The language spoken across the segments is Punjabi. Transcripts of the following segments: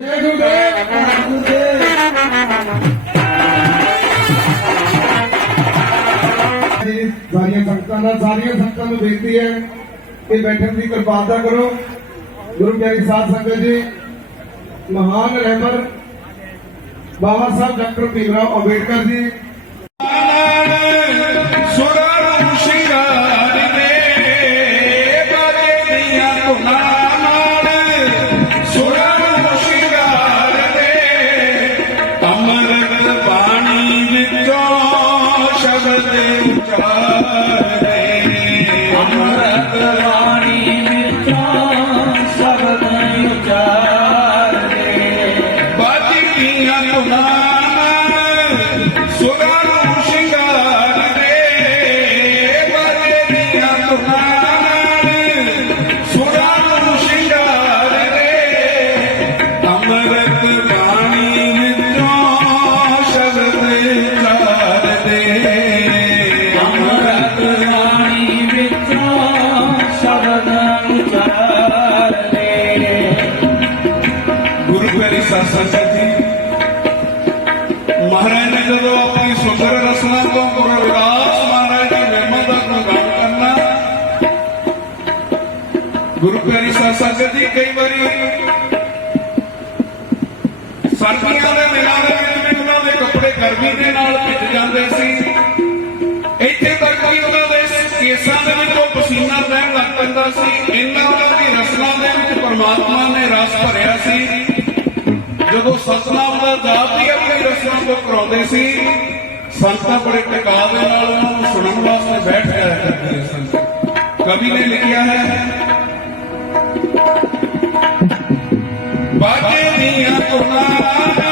ਜੀ, ਸਾਰੀਆਂ ਸੰਗਤਾਂ ਦਾ ਸਾਰੀਆਂ ਸੰਗਤਾਂ ਨੂੰ ਬੇਨਤੀ ਹੈ ਕਿ ਬੈਠਣ ਦੀ ਕਿਰਪਾਲਤਾ ਕਰੋ। ਗੁਰੂ ਪਿਆਰੀ ਸਾਧ ਸੰਗਤ ਜੀ ਮਹਾਨ ਰਹਿਬਰ ਬਾਬਾ ਸਾਹਿਬ ਡਾਕਟਰ ਭੀਮਰਾਓ ਅੰਬੇਡਕਰ ਜੀ। ਸੁਰਾਂ ਗੁਰੂ ਪਿਆਰੀ ਸਾਧ ਸੰਗਤ ਜੀ, ਕਈ ਵਾਰੀ ਸਰਦੀਆਂ ਦੇ ਦਿਨਾਂ ਦੇ ਵਿੱਚ ਵੀ ਉਹਨਾਂ ਦੇ ਕੱਪੜੇ ਗਰਮੀ ਦੇ ਨਾਲ ਭਿੱਜ ਜਾਂਦੇ ਸੀ। ਇੱਥੇ ਤੱਕ ਕਿ ਉਹਨਾਂ ਦੇ ਕੇਸਾਂ ਦੇ ਵਿੱਚੋਂ ਪਸੀਨਾ ਵਹਿਣ ਲੱਗ ਪੈਂਦਾ ਸੀ। ਇੰਨਾ ਉਹਨਾਂ ਦੀ ਰਸਨਾ ਦੇ ਵਿੱਚ ਪਰਮਾਤਮਾ ਨੇ ਰਸ ਭਰਿਆ ਸੀ। ਜਦੋਂ ਸਤਨਾਮ ਦਾ ਜਾਪ ਵੀ ਆਪਣੀ ਰਸਨਾ ਤੋਂ ਕਰਾਉਂਦੇ ਸੀ, ਸੰਤਾਂ ਬੜੇ ਟਿਕਾ ਦੇ ਨਾਲ ਉਹਨਾਂ ਨੂੰ ਸੁਣਨ ਵਾਸਤੇ ਬੈਠ ਜਾਇਆ ਕਰਦੇ ਸਨ। ਕਵੀ ਨੇ ਲਿਖਿਆ ਹੈ ਬਾਜੇ ਦੀਆਂ ਧੁਨਾਂ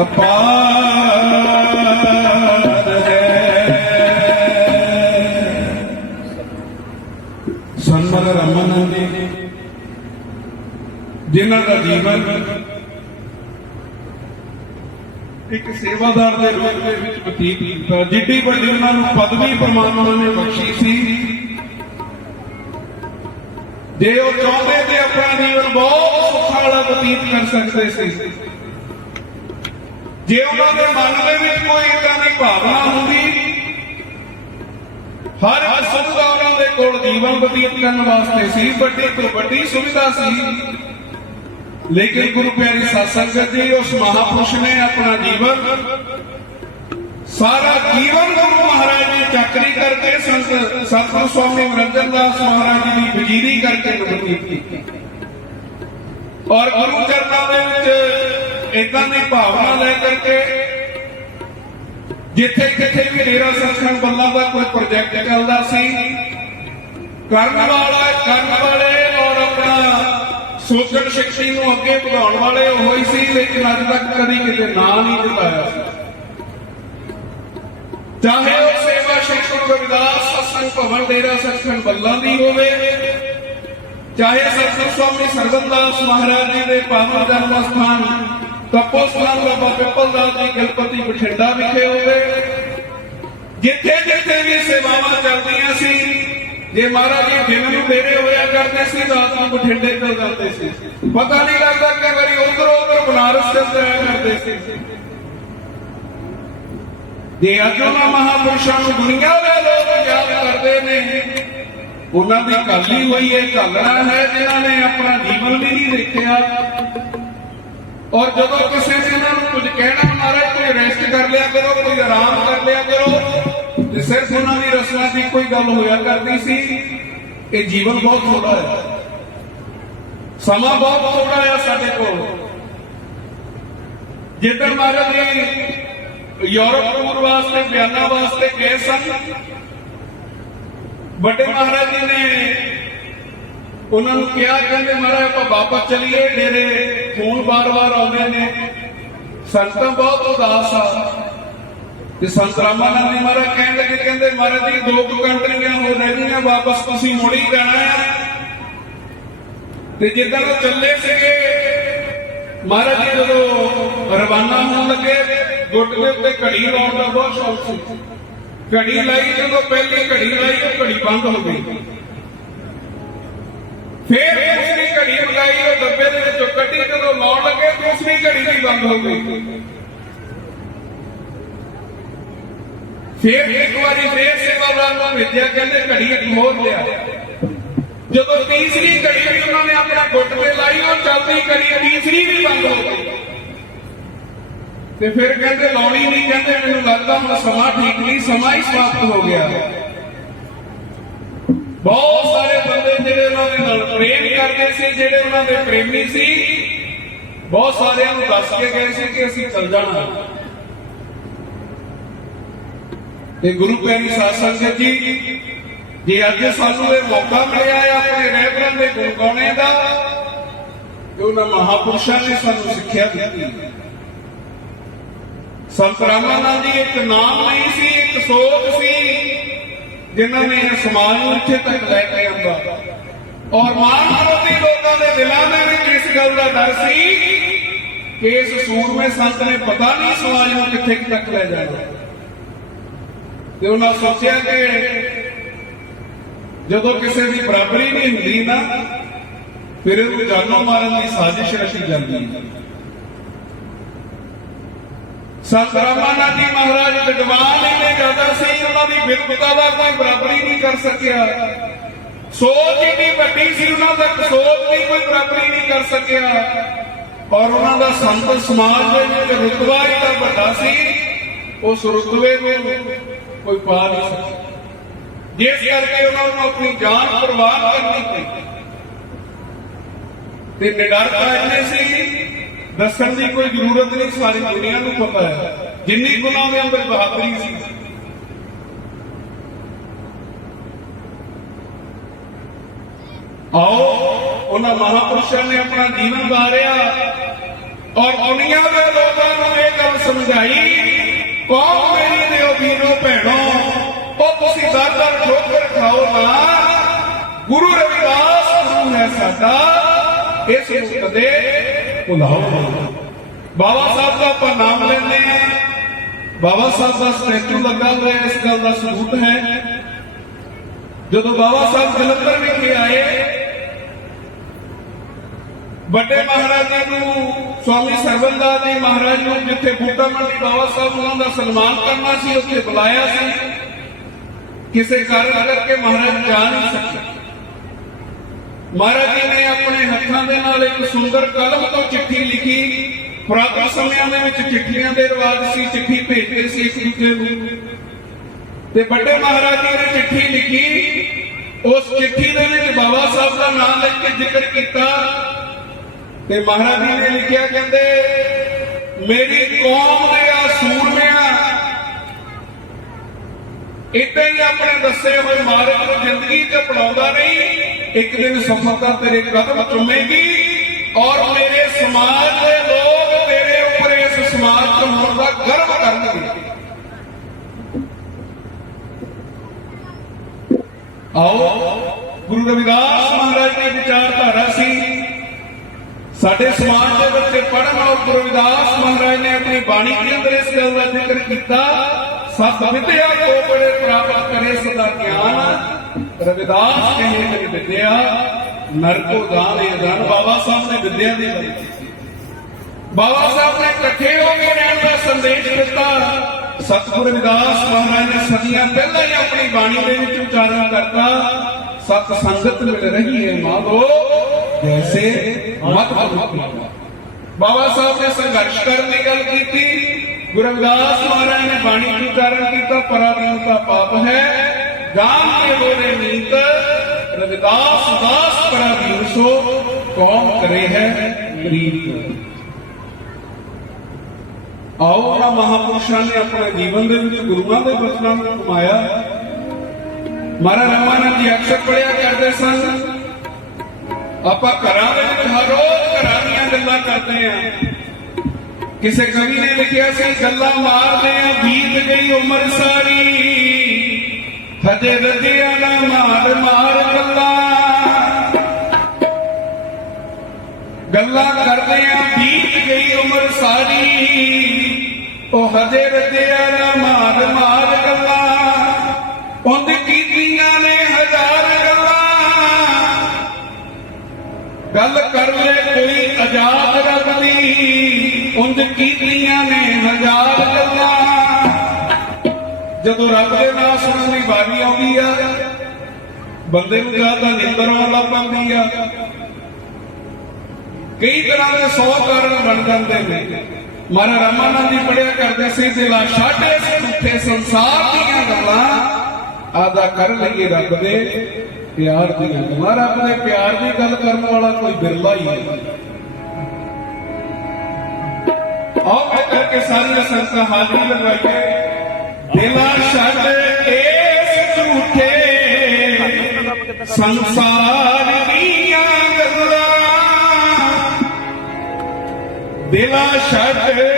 ਅਪਾਰ ਹੈ ਸਨਮਨ ਰਮਨ ਜਿਨ੍ਹਾਂ ਦਾ ਜੀਵਨ ਇੱਕ ਸੇਵਾਦਾਰ ਦੇ ਰੂਪ ਦੇ ਵਿੱਚ ਬਤੀਤ ਕੀਤਾ, ਜਿੱਡੀ ਵੱਡੀ ਉਹਨਾਂ ਨੂੰ ਪਦਵੀ ਪਰਮਾਤਮਾ ਨੇ ਬਖਸ਼ੀ ਸੀ। ਜੇ ਉਹ ਚਾਹੁੰਦੇ ਤੇ ਆਪਣਾ ਜੀਵਨ ਬਹੁਤ ਸੁੱਖਾ ਵਾਲਾ ਬਤੀਤ ਕਰ ਸਕਦੇ ਸੀ ਜੇ ਉਹਨਾਂ ਦੇ ਮਨ ਦੇ ਵਿੱਚ ਕੋਈ ਇਦਾਂ ਦੀ ਭਾਵਨਾ ਹੁੰਦੀ, ਹਰ ਇੱਕ ਸੁਵਿਧਾ ਉਹਨਾਂ ਦੇ ਕੋਲ ਜੀਵਨ ਬਤੀਤ ਕਰਨ ਵਾਸਤੇ ਸੀ, ਵੱਡੀ ਤੋਂ ਵੱਡੀ ਸੁਵਿਧਾ ਸੀ। ਲੇਕਿਨ ਗੁਰੂ ਪਿਆਰੀ ਸਾਧ ਸੰਗਤ ਜੀ, ਉਸ ਮਹਾਪੁਰਸ਼ ਨੇ ਆਪਣਾ ਜੀਵਨ, ਸਾਰਾ ਜੀਵਨ ਗੁਰੂ ਮਹਾਰਾਜ ਦੀ ਚਾਕਰੀ ਕਰਕੇ ਸੰਤ ਸਤਿਗੁਰੂ ਸਵਾਮੀ ਨਿਰੰਜਨ ਦਾਸ ਮਹਾਰਾਜ ਜੀ ਦੀ ਵਜ਼ੀਰੀ ਕਰਕੇ ਨਿਭਤੀ ਕੀਤੀ। ਔਰ ਗੁਰੂ ਚਰਨਾਂ ਦੇ ਵਿੱਚ ਇਦਾਂ ਦੀ ਭਾਵਨਾ ਲੈ ਕਰਕੇ ਜਿੱਥੇ ਕਿੱਥੇ ਵੀ ਡੇਰਾ ਸੱਚਖੰਡ ਬੱਲਾ ਦਾ ਕੋਈ ਪ੍ਰੋਜੈਕਟ ਚੱਲਦਾ ਸੀ, ਕਰਨ ਵਾਲਾ, ਕਰਨ ਵਾਲੇ ਔਰ ਆਪਣਾ ਸੋਚਣ ਸ਼ਕਤੀ ਨੂੰ ਅੱਗੇ ਵਧਾਉਣ ਵਾਲੇ ਉਹ ਹੀ ਸੀ, ਲੇਕਿਨ ਅੱਜ ਤੱਕ ਕਦੀ ਕਿਤੇ ਨਾਂ ਨਹੀਂ ਜਿਤਾਇਆ ਸੀ। ਚਾਹੇ ਉਹ ਸੇਵਾ ਸ਼ਿਕਸ਼ਕ ਰਵਿਦਾਸ ਸਤਸੰਗ ਭਵਨ, ਡੇਰਾ ਸੱਚਖੰਡ ਬੱਲਾ ਦੀ ਹੋਵੇ, ਚਾਹੇ ਸਤਿਗੁਰ ਸਵਾਮੀ ਸਰਬੰਦਾਸ ਮਹਾਰਾਜ ਜੀ ਦੇ ਪਾਵਨ ਜਨਮ ਸਥਾਨ ਤਪੋ ਸਥਾਨ ਬਾਬਾ ਪਿੱਪਲ ਦਾਸ ਜੀ ਗਲਪਤੀ ਬਠਿੰਡਾ ਵਿਖੇ ਹੋਵੇ। ਜਿੱਥੇ ਜਿੱਥੇ ਵੀ ਸੇਵਾਵਾਂ ਚੱਲਦੀਆਂ ਸੀ, ਜੇ ਮਹਾਰਾਜ ਜੀ ਦਿਨ ਨੂੰ ਮੇਰੇ ਹੋਇਆ ਕਰਦੇ ਸੀ, ਰਾਤ ਨੂੰ ਬਠਿੰਡੇ ਚਲ ਜਾਂਦੇ ਸੀ। ਪਤਾ ਨਹੀਂ ਲੱਗਦਾ ਕਿ ਵਾਰੀ ਉਧਰ ਉਧਰ ਬਨਾਰਸ ਚੱਲ ਜਾਇਆ ਕਰਦੇ ਸੀ। ਜੇ ਅੱਜ ਉਹਨਾਂ ਮਹਾਪੁਰਸ਼ਾਂ ਨੂੰ ਦੁਨੀਆ ਦੇ ਲੋਕ ਯਾਦ ਕਰਦੇ ਨੇ, ਉਹਨਾਂ ਦੀ ਕਾਲੀ ਹੋਈ ਹੈ ਘਾਲਣਾ ਹੈ, ਜਿਨ੍ਹਾਂ ਨੇ ਆਪਣਾ ਜੀਵਨ ਵੀ ਨਹੀਂ ਦੇਖਿਆ। ਔਰ ਜਦੋਂ ਕਿਸੇ ਨੇ ਇਹਨਾਂ ਨੂੰ ਕੁਝ ਕਹਿਣਾ ਮਹਾਰਾਜ ਕੋਈ ਰੈਸਟ ਕਰ ਲਿਆ ਕਰੋ ਕੋਈ ਆਰਾਮ ਕਰ ਲਿਆ ਕਰੋ ਤੇ ਸਿਰਫ ਉਹਨਾਂ ਦੀ ਰਸਨਾ ਦੀ ਕੋਈ ਗੱਲ ਹੋਇਆ ਕਰਦੀ ਸੀ ਇਹ ਜੀਵਨ ਬਹੁਤ ਥੋੜਾ ਹੈ ਸਮਾਂ ਬਹੁਤ ਥੋੜਾ ਹੈ ਸਾਡੇ ਕੋਲ ਜਿੱਦਣ ਮਹਾਰਾਜ ਜੀ ਯੂਰਪ ਟੂਰ ਵਾਸਤੇ ਬਿਆਨਾ ਵਾਸਤੇ ਗਏ ਸਨ ਵੱਡੇ ਮਹਾਰਾਜ ਜੀ ਨੇ ਉਹਨਾਂ ਨੂੰ ਕਿਹਾ, ਕਹਿੰਦੇ ਮਹਾਰਾਜ ਆਪਾਂ ਵਾਪਸ ਚਲੀਏ। ਡੇਰੇ ਫੋਨ ਬਾਰ-ਬਾਰ ਆਉਂਦੇ ਨੇ। ਸੰਤਾਂ ਬਹੁਤ ਉਦਾਸ ਆ। ਤੇ ਸੰਤ ਰਾਮਾਨੰਦ ਜੀ ਮਹਾਰਾਜ ਕਹਿਣ ਲੱਗੇ, ਕਹਿੰਦੇ ਮਹਾਰਾਜ ਜੀ, ਦੋ ਕੁ ਕੰਟਰੀਆਂ ਹੋ ਰਹਿਣੀਆਂ ਵਾਪਸ ਤੁਸੀਂ ਮੁੜ ਹੀ ਜਾਣਾ ਆ ਤੇ ਜਿੱਦਾਂ ਉਹ ਚੱਲੇ ਸੀਗੇ, ਮਹਾਰਾਜ ਜੀ ਜਦੋਂ ਰਵਾਨਾ ਹੋਣ ਲੱਗੇ, ਗੁੱਟ ਦੇ ਉੱਤੇ ਘੜੀ ਲਾਉਣ ਦਾ ਬਹੁਤ ਸ਼ੌਕ ਸੀ। ਘੜੀ ਲਾਈ, ਜਦੋਂ ਪਹਿਲੀ ਘੜੀ ਲਾਈ, ਉਹ ਘੜੀ ਬੰਦ ਹੋ ਗਈ। ਫਿਰ ਦੂਸਰੀ ਘੜੀ ਲਗਾਈ ਉਹ ਡੱਬੇ ਦੇ ਵਿੱਚੋਂ ਕੱਢੀ, ਜਦੋਂ ਲਾਉਣ ਲੱਗੇ, ਦੂਸਰੀ ਘੜੀ ਵੀ ਬੰਦ ਹੋ ਗਈ। ਫਿਰ ਇੱਕ ਵਾਰੀ ਫੇਰ ਸੇਵਾਦਾਰ ਨੂੰ ਭੇਜਿਆ ਕਹਿੰਦੇ ਘੜੀ ਇੱਕ ਹੋਰ ਲਿਆ। ਜਦੋਂ ਤੀਸਰੀ ਘੜੀ ਵੀ ਉਹਨਾਂ ਨੇ ਆਪਣਾ ਗੁੱਟ ਤੇ ਲਾਈ, ਉਹ ਚੱਲਦੀ ਘੜੀ ਤੀਸਰੀ ਵੀ ਬੰਦ ਹੋ ਗਈ। ਤੇ ਫਿਰ ਕਹਿੰਦੇ ਲਾਉਣੀ ਨਹੀਂ, ਕਹਿੰਦੇ ਮੈਨੂੰ ਲੱਗਦਾ ਹੁਣ ਸਮਾਂ ਠੀਕ ਨਹੀਂ, ਸਮਾਂ ਹੀ ਸਮਾਪਤ ਹੋ ਗਿਆ। ਬਹੁਤ ਸਾਰੇ ਬੰਦੇ ਜਿਹੜੇ ਉਹਨਾਂ ਦੇ ਨਾਲ ਪ੍ਰੇਮ ਕਰਦੇ ਸੀ, ਜਿਹੜੇ ਉਹਨਾਂ ਦੇ ਪ੍ਰੇਮੀ ਸੀ, ਬਹੁਤ ਸਾਰਿਆਂ ਨੂੰ ਦੱਸ ਕੇ ਗਏ ਸੀ ਕਿ ਅਸੀਂ ਚੱਲ ਜਾਣਾ। ਤੇ ਗੁਰੂ ਪਿਆਰੀ ਸਾਧ ਸੰਗਤ ਜੀ, ਜੇ ਅੱਜ ਸਾਨੂੰ ਇਹ ਮੌਕਾ ਮਿਲਿਆ ਹੈ ਆਪਣੇ ਰਹਿਬਰਾਂ ਦੇ ਗੁਣ ਗਾਉਣੇ ਦਾ, ਤੇ ਉਹਨਾਂ ਮਹਾਪੁਰਸ਼ਾਂ ਨੇ ਸਾਨੂੰ ਸਿੱਖਿਆ ਦਿੱਤੀ। ਸੰਤ ਰਾਮਾਨੰਦ ਜੀ ਇੱਕ ਨਾਮ ਨਹੀਂ ਸੀ, ਇੱਕ ਸੋਚ ਸੀ। ਜਿਨ੍ਹਾਂ ਨੇ ਇਹ ਸਮਾਜ ਨੂੰ ਇੱਥੇ ਤੱਕ ਲੈ ਕੇ ਆਂਦਾ। ਔਰ ਮਾਨ ਵਿਰੋਧੀ ਲੋਕਾਂ ਦੇ ਦਿਲਾਂ ਦੇ ਵਿੱਚ ਇਸ ਗੱਲ ਦਾ ਡਰ ਸੀ ਕਿ ਇਸ ਸੂਰਮੇ ਸੰਤ ਨੇ ਪਤਾ ਨਹੀਂ ਸਮਾਜ ਨੂੰ ਕਿੱਥੇ ਤੱਕ ਲੈ ਜਾਣਾ। ਤੇ ਉਹਨਾਂ ਸੋਚਿਆ ਕਿ ਜਦੋਂ ਕਿਸੇ ਦੀ ਬਰਾਬਰੀ ਨਹੀਂ ਹੁੰਦੀ ਨਾ, ਫਿਰ ਇਹਨੂੰ ਜਾਨੋਂ ਮਾਰਨ ਦੀ ਸਾਜ਼ਿਸ਼ ਰਚੀ ਜਾਂਦੀ। ਹੈ ਸੰਤ ਰਾਮਾਨੰਦ ਜੀ ਮਹਾਰਾਜ ਵਿਦਵਾਨ ਇੰਨੇ ਜ਼ਿਆਦਾ ਸੀ, ਉਹਨਾਂ ਦੀ ਬਿਰਬਤਾ ਦਾ ਕੋਈ ਬਰਾਬਰੀ ਨਹੀਂ ਕਰ ਸਕਿਆ। ਸੋਚ ਇੰਨੀ ਵੱਡੀ ਸੀ, ਉਹਨਾਂ ਤੱਕ ਸੋਚ ਦੀ ਕੋਈ ਬਰਾਬਰੀ ਨਹੀਂ ਕਰ ਸਕਿਆ। ਔਰ ਉਹਨਾਂ ਦਾ ਸੰਤ ਸਮਾਜ ਦੇ ਵਿੱਚ ਰੁਤਬਾ ਜਿਹੜਾ ਵੱਡਾ ਸੀ, ਉਸ ਰੁਤਬੇ ਨੂੰ ਕੋਈ ਪਾ ਨਹੀਂ ਸਕਿਆ। ਜਿਸ ਕਰਕੇ ਉਹਨਾਂ ਨੂੰ ਆਪਣੀ ਜਾਨ ਕੁਰਬਾਨ ਕਰਨੀ ਪਈ। ਤੇ ਨਿਡਰਤਾ ਇੰਨੇ ਸੀ ਦੱਸਣ ਦੀ ਕੋਈ ਜ਼ਰੂਰਤ ਨਹੀਂ, ਸਾਰੀ ਦੁਨੀਆ ਨੂੰ ਪਤਾ ਹੈ। ਜਿੰਨੀ ਗੁਨਾਹ ਦੇ ਅੰਦਰ ਬਹਾਦਰੀ ਸੀ। ਆਓ, ਉਹਨਾਂ ਮਹਾਪੁਰਸ਼ਾਂ ਨੇ ਆਪਣਾ ਜੀਵਨ ਵਾਰਿਆ ਔਰ ਦੁਨੀਆ ਦੇ ਲੋਕਾਂ ਨੂੰ ਇਹ ਗੱਲ ਸਮਝਾਈ ਕੌਮ ਮੇਰੀ ਦੇ ਵੀਰੋ ਭੈਣੋ? ਉਹ ਤੁਸੀਂ ਦਰ ਦਰ ਠੋਕਰ ਖਾਓ ਨਾ। ਗੁਰੂ ਰਵਿਦਾਸ ਗੁਰੂ ਹੈ ਸਾਡਾ। ਇਸ ਨੂੰ ਕਦੇ ਭੁਲਾਓ ਨਾ। ਬਾਬਾ ਸਾਹਿਬ ਦਾ ਆਪਾਂ ਨਾਮ ਲੈਂਦੇ ਆ ਬਾਬਾ ਸਾਹਿਬ ਦਾ ਸਟੈਚੂ ਲੱਗਾ ਹੋਇਆ ਇਸ ਗੱਲ ਦਾ ਸਬੂਤ ਹੈ। ਜਦੋਂ ਬਾਬਾ ਸਾਹਿਬ ਜਲੰਧਰ ਵਿਖੇ ਆਏ, ਵੱਡੇ ਮਹਾਰਾਜਾ ਨੂੰ, ਸਵਾਮੀ ਸਰਵੰਦਾ ਜੀ ਮਹਾਰਾਜ ਨੂੰ, ਜਿੱਥੇ ਬੂਟਾ ਮੰਡੀ ਬਾਬਾ ਸਾਹਿਬ ਉਹਨਾਂ ਦਾ ਸਨਮਾਨ ਕਰਨਾ ਸੀ, ਉੱਥੇ ਬੁਲਾਇਆ ਸੀ। ਕਿਸੇ ਕਾਰਨ ਕਰਕੇ ਮਹਾਰਾਜ ਜਾ ਨਹੀਂ ਸਕੇ। ਮਹਾਰਾਜ ਜੀ ਨੇ ਆਪਣੇ ਹੱਥਾਂ ਦੇ ਨਾਲ ਇੱਕ ਸੁੰਦਰ ਕਲਮ ਤੋਂ ਚਿੱਠੀ ਲਿਖੀ। ਪੁਰਾਤਨ ਸਮਿਆਂ ਦੇ ਵਿੱਚ ਚਿੱਠੀਆਂ ਦੇ ਰਿਵਾਜ ਸੀ, ਚਿੱਠੀ ਭੇਜਦੇ ਸੀ ਇੱਕ ਦੂਜੇ ਨੂੰ। ਤੇ ਵੱਡੇ ਮਹਾਰਾਜ ਜੀ ਨੇ ਚਿੱਠੀ ਲਿਖੀ। ਉਸ ਚਿੱਠੀ ਦੇ ਵਿੱਚ ਬਾਬਾ ਸਾਹਿਬ ਦਾ ਨਾਮ ਲਿਖ ਕੇ ਜ਼ਿਕਰ ਕੀਤਾ। ਤੇ ਮਹਾਰਾਜ ਜੀ ਨੇ ਲਿਖਿਆ, ਕਹਿੰਦੇ, ਮੇਰੀ ਕੌਮ ਦੇ ਆ ਇੱਦਾਂ ਹੀ ਆਪਣੇ ਦੱਸੇ ਹੋਏ ਮਾਰਗ ਨੂੰ ਜ਼ਿੰਦਗੀ 'ਚ ਅਪਣਾਉਂਦਾ ਨਹੀਂ, ਇੱਕ ਦਿਨ ਸਫਲਤਾ ਤੇਰੇ ਕਦਮ ਚੁੰਮੇਗੀ ਔਰ ਮੇਰੇ ਸਮਾਜ ਦੇ ਲੋਕ ਤੇਰੇ ਉੱਪਰ ਇਸ ਸਮਾਜ 'ਚ ਹੋਣ ਦਾ ਗਰਵ ਕਰਨਗੇ। ਆਓ, ਗੁਰੂ ਰਵਿਦਾਸ ਮਹਾਰਾਜ ਦੀ ਵਿਚਾਰਧਾਰਾ ਸੀ। ਸਾਡੇ ਸਮਾਜ ਦੇ ਬੱਚੇ ਪੜਨ ਔਰ ਗੁਰੂ ਰਵਿਦਾਸ ਮਹਾਰਾਜ ਨੇ ਆਪਣੀ ਬਾਣੀ ਦੇ ਅੰਦਰ ਇਸ ਗੱਲ ਦਾ ਜ਼ਿਕਰ ਕੀਤਾ ਸਤ ਵਿਦਿਆ ਕੋ ਬੜੇ ਪ੍ਰਾਪਤ ਕਰੇ ਸਦਾ ਗਿਆਨ ਰਵਿਦਾਸ ਕਹੇ ਤੇਰੀ ਵਿਦਿਆ ਨਰਕੋ ਦਾਨ ਇਹ ਦਾਨ ਬਾਬਾ ਸਾਹਿਬ ਨੇ ਵਿਦਿਆ ਦੀ ਗੱਲ ਕੀਤੀ ਬਾਬਾ ਸਾਹਿਬ ਨੇ ਇਕੱਠੇ ਹੋ ਕੇ ਰਹਿਣ ਦਾ ਸੰਦੇਸ਼ ਦਿੱਤਾ ਸਤਿਗੁਰੂ ਰਵਿਦਾਸ ਮਹਾਰਾਜ ਨੇ ਸਦੀਆਂ ਪਹਿਲਾਂ ਹੀ ਆਪਣੀ ਬਾਣੀ ਦੇ ਵਿੱਚ ਉਚਾਰਨ ਕਰਤਾ ਸਤ ਸੰਗਤ ਮਿਲ ਰਹੀ ਹੈ ਮਾਧੋ ਜੈਸੇ ਮਤ ਬੁੱਧੀ ਬਾਬਾ ਸਾਹਿਬ ਨੇ ਸੰਘਰਸ਼ ਕਰਨ ਦੀ ਗੱਲ ਕੀਤੀ ਗੁਰੂ ਰਵਿਦਾਸ ਮਹਾਰਾਜ ਨੇ ਬਾਣੀ ਨੂੰ ਉਚਾਰਨ ਕੀਤਾ ਪਰਾਧੀਨ ਦਾ ਪਾਪ ਹੈ। ਗਾਮ ਕੇ ਬੋਲੇ ਨੀਤ ਰਵਿਦਾਸ ਦਾਸ ਪਰਾਧੀਨ ਸੋ ਕੌਮ ਕਰੇ ਹੈ ਗਰੀਬ। ਆਓ ਉਹਨਾਂ ਮਹਾਪੁਰਸ਼ਾਂ ਨੇ ਆਪਣੇ ਜੀਵਨ ਦੇ ਵਿੱਚ ਗੁਰੂਆਂ ਦੇ ਬਚਨਾਂ ਨੂੰ ਕਮਾਇਆ ਮਹਾਰਾਜ ਰਾਮਾਨੰਦ ਜੀ ਅਕਸਰ ਪੜਿਆ ਕਰਦੇ ਸਨ। ਆਪਾਂ ਘਰਾਂ ਦੇ ਵਿੱਚ ਹਰ ਰੋਜ਼ ਘਰਾਂ ਦੀਆਂ ਗੱਲਾਂ ਕਰਦੇ ਆ ਕਿਸੇ ਕਵੀ ਨੇ ਲਿਖਿਆ ਸੀ, ਗੱਲਾਂ ਮਾਰਦੇ ਆ, ਬੀਤ ਗਈ ਉਮਰ ਸਾਰੀ। ਹਜੇ ਰਜਿਆ ਨਾ ਮਾਰ ਮਾਰ ਗੱਲਾਂ। ਗੱਲਾਂ ਕਰਦੇ ਆ, ਬੀਤ ਗਈ ਉਮਰ ਸਾਰੀ। ਉਹ ਹਜੇ ਰਜਿਆ ਨਾ ਮਾਰ ਮਾਰ ਗੱਲਾਂ। ਉਹਦੇ ਕੀਤੀਆਂ ਨੇ ਹਜ਼ਾਰ ਗੱਲਾਂ। ਗੱਲ ਕਰ ਲੈ ਕੋਈ ਆਜ਼ਾਦ ਕੀਤੀਆਂ ਨੇ ਹਜ਼ਾਰ ਗੱਲਾਂ। ਜਦੋਂ ਰੱਬ ਦੇ ਨਾਮ ਸੁਣਨ ਦੀ ਵਾਰੀ ਆਉਂਦੀ ਆ, ਬੰਦੇ ਨੂੰ ਜ਼ਿਆਦਾ ਨਿੰਦਰ ਆਉਣ ਪੈਂਦੀ ਆ। ਕਈ ਤਰ੍ਹਾਂ ਦੇ 100 ਕਾਰਨ ਬਣ ਜਾਂਦੇ ਨੇ। ਮਹਾਰਾਜ ਰਾਮਾਨੰਦ ਜੀ ਪੜਿਆ ਕਰਦੇ ਸੀ, ਦਿਲਾ ਛੱਡ ਇਸ ਝੂਠੇ ਸੰਸਾਰ ਦੀਆਂ ਗੱਲਾਂ ਆਦਾ ਕਰ ਲਈਏ ਰੱਬ ਦੇ ਪਿਆਰ ਦੀਆਂ ਗੱਲਾਂ। ਰੱਬ ਦੇ ਪਿਆਰ ਦੀ ਗੱਲ ਕਰਨ ਵਾਲਾ ਕੋਈ ਬਿਰਲਾ ਹੀ ਹੈ ਆਓ ਮੈਂ ਕਰਕੇ ਸਾਰੀਆਂ ਸੰਗਤਾਂ ਹਾਜ਼ਰੀ ਲਗਾਈਏ ਦਿਲਾ ਛੱਡ ਇਸ ਝੂਠੇ ਸੰਸਾਰ ਦੀਆਂ ਗੱਲਾਂ। ਦਿਲਾ ਛੱਡ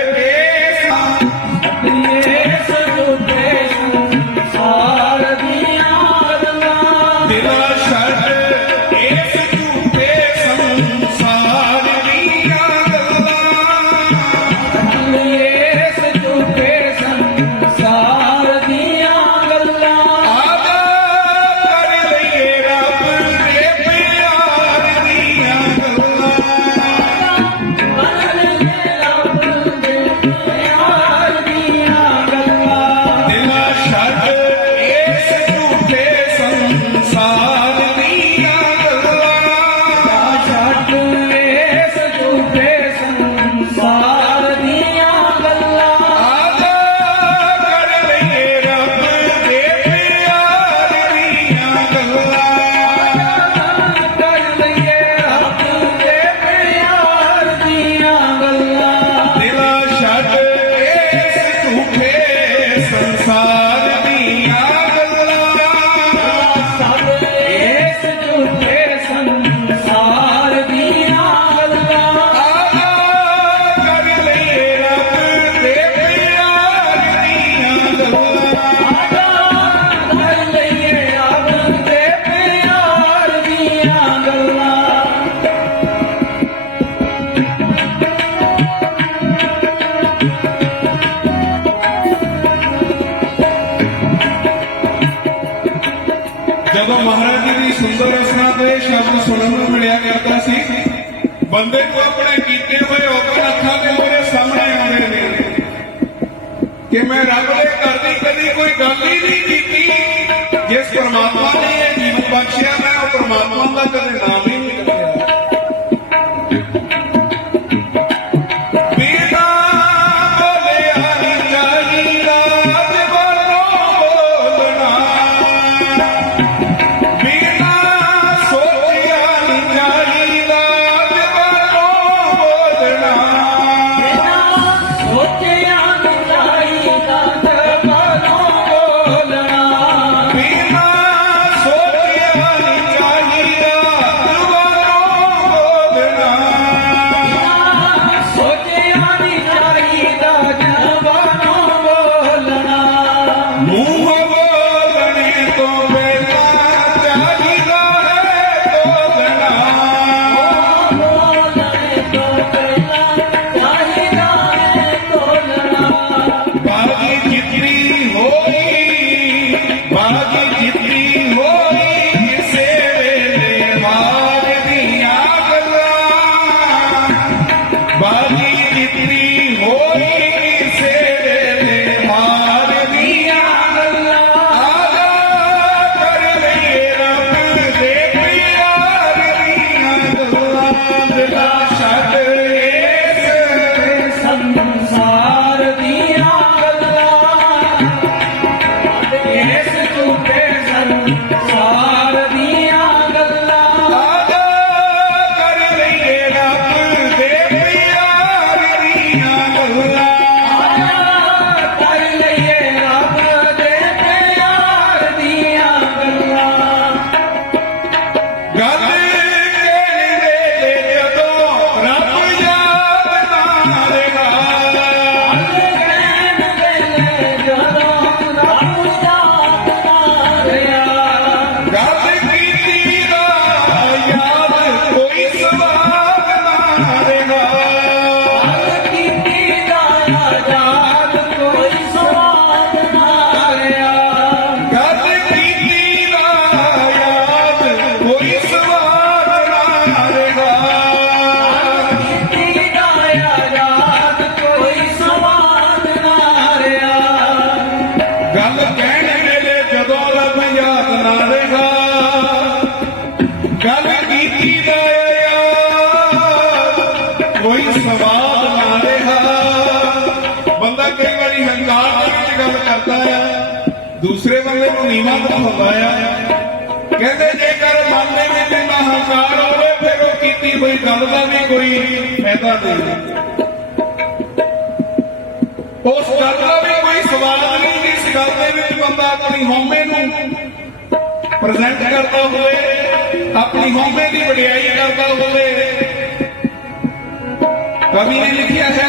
ਨੂੰ ਸੁਣਨ ਨੂੰ ਮਿਲਿਆ ਕਰਦਾ ਸੀ। ਬੰਦੇ ਨੂੰ ਆਪਣੇ ਕੀਤੇ ਹੋਏ ਔਕੜ ਅੱਖਾਂ ਦੇ ਮੇਰੇ ਸਾਹਮਣੇ ਆਉਂਦੇ ਨੇ। ਕਿ ਮੈਂ ਰੱਬ ਦੇ ਘਰ ਦੀ ਕਦੀ ਕੋਈ ਗੱਲ ਹੀ ਨਹੀਂ ਕੀਤੀ। ਜਿਸ ਪਰਮਾਤਮਾ ਨੇ ਇਹ ਜੀਵਨ ਬਖਸ਼ਿਆ, ਮੈਂ ਉਹ ਪਰਮਾਤਮਾ ਦਾ ਕਦੇ ਨਾਮ ਹੀ ਫਰਮਾਇਆ ਕਹਿੰਦੇ ਜੇਕਰ ਮਨ ਦੇ ਵਿੱਚ ਮਹਾਕਾਰ ਹੋਵੇ, ਫਿਰ ਉਹ ਕੀਤੀ ਹੋਈ ਗੱਲ ਦਾ ਵੀ ਕੋਈ ਫਾਇਦਾ ਨਹੀਂ। ਉਸ ਗੱਲ ਦਾ ਵੀ ਕੋਈ ਸਵਾਲ ਨਹੀਂ, ਜਿਸ ਗੱਲ ਦੇ ਵਿੱਚ ਬੰਦਾ ਆਪਣੀ ਹਉਮੈ ਨੂੰ ਪ੍ਰੈਜ਼ੈਂਟ ਕਰਦਾ ਹੋਵੇ, ਆਪਣੀ ਹਉਮੈ ਦੀ ਵਡਿਆਈ ਕਰਦਾ ਹੋਵੇ। ਕਵੀ ਨੇ ਲਿਖਿਆ ਹੈ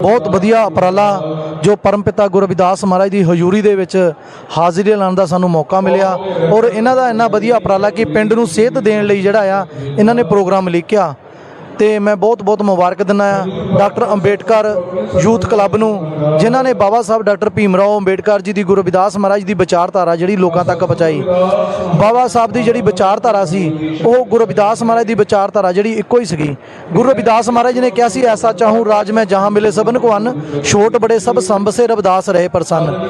ਬਹੁਤ ਵਧੀਆ ਉਪਰਾਲਾ ਜੋ ਪਰਮ ਪਿਤਾ ਗੁਰੂ ਰਵਿਦਾਸ ਮਹਾਰਾਜ ਦੀ ਹਜ਼ੂਰੀ ਦੇ ਵਿੱਚ ਹਾਜ਼ਰੀ ਲਾਉਣ ਦਾ ਸਾਨੂੰ ਮੌਕਾ ਮਿਲਿਆ ਔਰ ਇਹਨਾਂ ਦਾ ਇੰਨਾ ਵਧੀਆ ਉਪਰਾਲਾ ਕਿ ਪਿੰਡ ਨੂੰ ਸਿਹਤ ਦੇਣ ਲਈ ਜਿਹੜਾ ਆ, ਇਹਨਾਂ ਨੇ ਪ੍ਰੋਗਰਾਮ ਲਿਖਿਆ। ਤੇ ਮੈਂ ਬਹੁਤ ਬਹੁਤ ਮੁਬਾਰਕ ਦਿੰਦਾ ਆ ਡਾਕਟਰ ਅੰਬੇਡਕਰ ਯੂਥ ਕਲੱਬ ਨੂੰ, ਜਿਨ੍ਹਾਂ ਨੇ ਬਾਬਾ ਸਾਹਿਬ ਡਾਕਟਰ ਭੀਮ ਰਾਓ ਅੰਬੇਡਕਰ ਜੀ ਦੀ ਗੁਰੂ ਰਵਿਦਾਸ ਮਹਾਰਾਜ ਦੀ ਵਿਚਾਰਧਾਰਾ ਜਿਹੜੀ ਲੋਕਾਂ ਤੱਕ ਪਹੁੰਚਾਈ, ਬਾਬਾ ਸਾਹਿਬ ਦੀ ਜਿਹੜੀ ਵਿਚਾਰਧਾਰਾ ਸੀ, ਉਹ ਗੁਰੂ ਰਵਿਦਾਸ ਮਹਾਰਾਜ ਦੀ ਵਿਚਾਰਧਾਰਾ ਜਿਹੜੀ ਇੱਕੋ ਹੀ ਸੀਗੀ। ਗੁਰੂ ਰਵਿਦਾਸ ਮਹਾਰਾਜ ਜੀ ਨੇ ਕਿਹਾ ਸੀ, ਐਸਾ ਚਾਹੂੰ ਰਾਜ ਮੈਂ ਜਹਾਂ ਮਿਲੇ ਸਭਨ ਕੋ ਅੰਨ ਛੋਟ ਬੜੇ ਸਭ ਸੰਭ ਸੇ ਰਵਿਦਾਸ ਰਹੇ ਪ੍ਰਸੰਨ।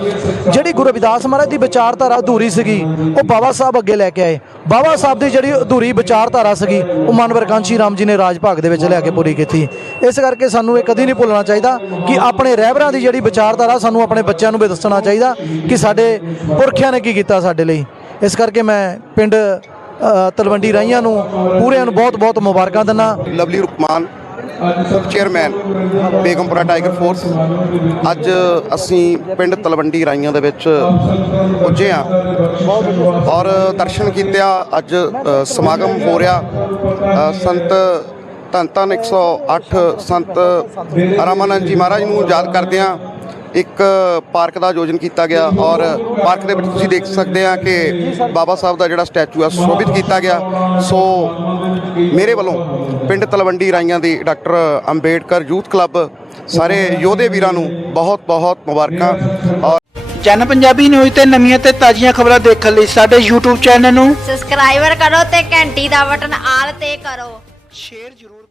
ਜਿਹੜੀ ਗੁਰੂ ਰਵਿਦਾਸ ਮਹਾਰਾਜ ਦੀ ਵਿਚਾਰਧਾਰਾ ਅਧੂਰੀ ਸੀਗੀ, ਉਹ ਬਾਬਾ ਸਾਹਿਬ ਅੱਗੇ ਲੈ ਕੇ ਆਏ। ਬਾਬਾ ਸਾਹਿਬ ਦੀ ਜਿਹੜੀ ਅਧੂਰੀ ਵਿਚਾਰਧਾਰਾ ਸੀਗੀ, ਉਹ ਮਨਵਰ ਰਾਮ ਜੀ ਨੇ ਰਾਜ ਭਾਗ ਦੇ ਵਿੱਚ ਲਿਆ ਕੇ ਪੂਰੀ ਕੀਤੀ। ਇਸ ਕਰਕੇ ਸਾਨੂੰ ਇਹ ਕਦੀ ਨਹੀਂ ਭੁੱਲਣਾ ਚਾਹੀਦਾ ਕਿ ਆਪਣੇ ਰਹਿਬਰਾਂ ਦੀ ਜਿਹੜੀ ਵਿਚਾਰਧਾਰਾ ਸਾਨੂੰ ਆਪਣੇ ਬੱਚਿਆਂ ਨੂੰ ਵੀ ਦੱਸਣਾ ਚਾਹੀਦਾ ਕਿ ਸਾਡੇ ਪੁਰਖਿਆਂ ਨੇ ਕੀ ਕੀਤਾ ਸਾਡੇ ਲਈ। ਇਸ ਕਰਕੇ ਮੈਂ ਪਿੰਡ ਤਲਵੰਡੀ ਰਾਈਆਂ ਨੂੰ ਪੂਰਿਆਂ ਨੂੰ ਬਹੁਤ ਬਹੁਤ ਮੁਬਾਰਕਾਂ ਦਿੰਦਾ। Lovely Rukman, chairman, Begampura tiger force. ਅੱਜ ਅਸੀਂ ਪਿੰਡ ਤਲਵੰਡੀ ਰਾਈਆਂ ਦੇ ਵਿੱਚ ਪੁੱਜੇ ਆ ਔਰ ਦਰਸ਼ਨ ਕੀਤੇ ਆ। ਅੱਜ ਸਮਾਗਮ ਹੋ ਰਿਹਾ। ਸੰਤ ਧੰਨ ਧੰਨ 108 ਸੰਤ ਰਾਮਾਨੰਦ ਜੀ ਮਹਾਰਾਜ ਨੂੰ ਯਾਦ ਕਰਦੇ ਆ ਇੱਕ ਪਾਰਕ ਦਾ ਆਯੋਜਨ ਕੀਤਾ ਗਿਆ ਔਰ ਪਾਰਕ ਦੇ ਵਿੱਚ ਤੁਸੀਂ ਦੇਖ ਸਕਦੇ ਆ ਕਿ ਬਾਬਾ ਸਾਹਿਬ ਦਾ ਜਿਹੜਾ ਸਟੈਚੂ ਆ ਸ਼ੋਭਿਤ ਕੀਤਾ ਗਿਆ। ਸੋ ਮੇਰੇ ਵੱਲੋਂ ਪਿੰਡ ਤਲਵੰਡੀ ਰਾਈਆਂ ਦੀ ਡਾਕਟਰ ਅੰਬੇਡਕਰ ਯੂਥ ਕਲੱਬ ਸਾਰੇ ਯੋਧੇ ਵੀਰਾਂ ਨੂੰ ਬਹੁਤ ਬਹੁਤ ਮੁਬਾਰਕਾਂ ਔਰ ਜਨ ਪੰਜਾਬੀ ਨਿਊਜ਼ ਤੇ ਨਵੀਆਂ ਤੇ ਤਾਜ਼ੀਆਂ ਖਬਰਾਂ ਦੇਖਣ ਲਈ ਸਾਡੇ YouTube ਚੈਨਲ ਨੂੰ ਸਬਸਕ੍ਰਾਈਬਰ ਕਰੋ ਤੇ ਘੰਟੀ ਦਾ ਬਟਨ ਆਲ ਤੇ ਕਰੋ। ਸ਼ੇਅਰ ਜ਼ਰੂਰ